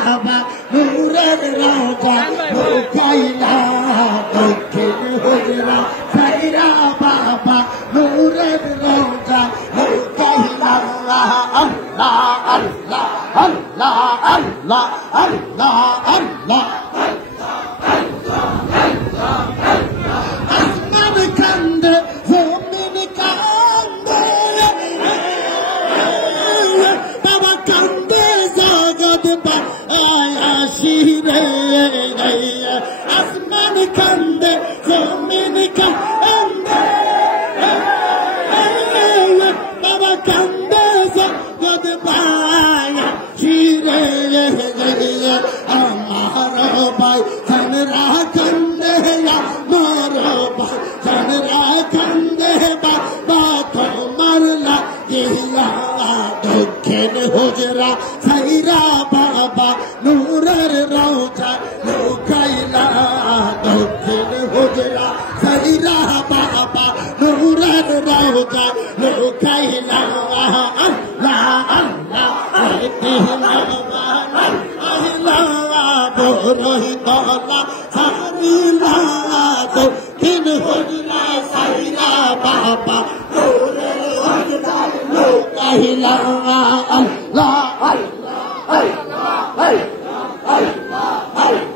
বাবা নূরের রওজা লুকাইলা দক্ষিণ হুজরা সাইরা বাবা নূরের রওজা লুকাইলা আল্লাহ আল্লাহ আল্লাহ আল্লাহ আল্লাহ আল্লাহ আসমান কান্দে জমিন কান্দে বাবা কান্দে জগৎ পায়াসি রে আসমান কান্দে জমিন কান্দে বাবা কান্দে জগৎ পায়াসি রে আমার ভাই জানরা কান্দে আমার ভাই জানরা কান্দে বাবা তোমার লাগিয়া দক্ষিণ হুজরা সাইরা বাবা নূরের রওজা লুকাইলা দক্ষিণ হুজরা সাইরা বাবা নূরের রওজা লুকাইলা আল্লাহ আল্লাহ বরই গলা সারিলা দক্ষিণ হুজরা সাইরা বাবা নূরের রওজা লুকাইলা আল্লাহ আল্লাহ আল্লাহ আল্লাহ